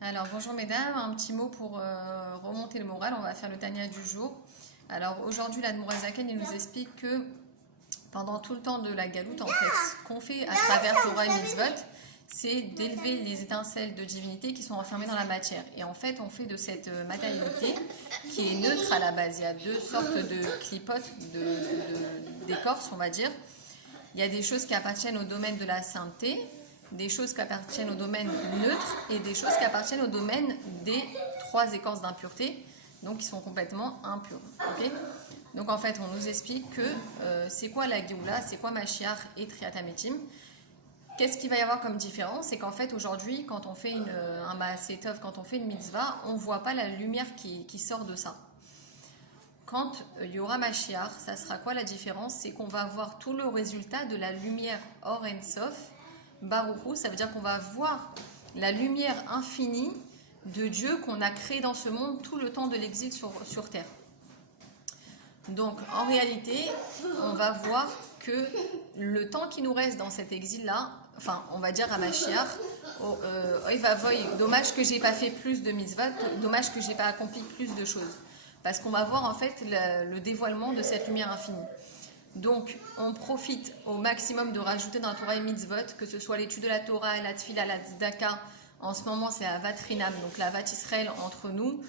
Alors bonjour mesdames, un petit mot pour remonter le moral, on va faire le Tanya du jour. Alors aujourd'hui l'Admorazaken il nous explique que pendant tout le temps de la galoute, en fait, ce qu'on fait à travers Torah et Mitzvot, c'est d'élever les étincelles de divinité qui sont enfermées dans la matière. Et en fait, on fait de cette matérialité qui est neutre à la base. Il y a deux sortes de clipotes, d'écorce, on va dire. Il y a des choses qui appartiennent au domaine de la sainteté, des choses qui appartiennent au domaine neutre et des choses qui appartiennent au domaine des trois écorces d'impureté, donc qui sont complètement impures. Okay, donc en fait, on nous explique que c'est quoi la Géoula, c'est quoi Mashiach et Triat Hametim. Qu'est-ce qu'il va y avoir comme différence? C'est qu'en fait, aujourd'hui, quand on fait un Maaseh Tov, quand on fait une mitzvah, on ne voit pas la lumière qui sort de ça. Quand il y aura Mashiach, ça sera quoi la différence? C'est qu'on va voir tout le résultat de la lumière Or En Sof, Baruchu, ça veut dire qu'on va voir la lumière infinie de Dieu qu'on a créé dans ce monde tout le temps de l'exil sur terre. Donc en réalité, on va voir que le temps qui nous reste dans cet exil-là, enfin on va dire à Mashiach, dommage que j'ai pas fait plus de mitzvot, dommage que j'ai pas accompli plus de choses. Parce qu'on va voir en fait le dévoilement de cette lumière infinie. Donc, on profite au maximum de rajouter dans la Torah et Mitzvot, que ce soit l'étude de la Torah, la Tfila, la Tzedaka. En ce moment, c'est Avat Rinam, donc la Avat Israël entre nous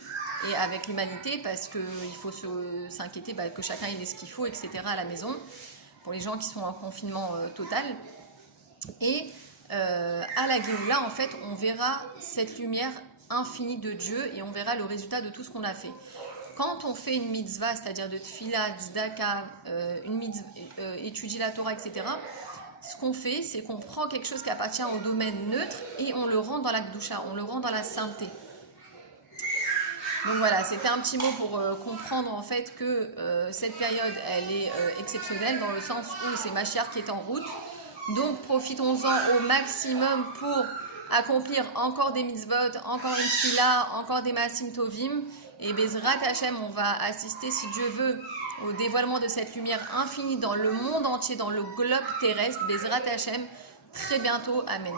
et avec l'humanité, parce qu'il faut s'inquiéter que chacun ait ce qu'il faut, etc. à la maison, pour les gens qui sont en confinement total. Et à la Géoula, en fait, on verra cette lumière infinie de Dieu et on verra le résultat de tout ce qu'on a fait. Quand on fait une mitzvah, c'est-à-dire de tfila, tzedaka, étudier la Torah, etc., ce qu'on fait, c'est qu'on prend quelque chose qui appartient au domaine neutre et on le rend dans la Gdusha, on le rend dans la sainteté. Donc voilà, c'était un petit mot pour comprendre en fait que cette période, elle est exceptionnelle dans le sens où c'est Mashiach qui est en route. Donc profitons-en au maximum pour accomplir encore des mitzvot, encore une tfila, encore des maasim tovim. Et Bezrat Hashem, on va assister, si Dieu veut, au dévoilement de cette lumière infinie dans le monde entier, dans le globe terrestre. Bezrat Hashem, très bientôt. Amen.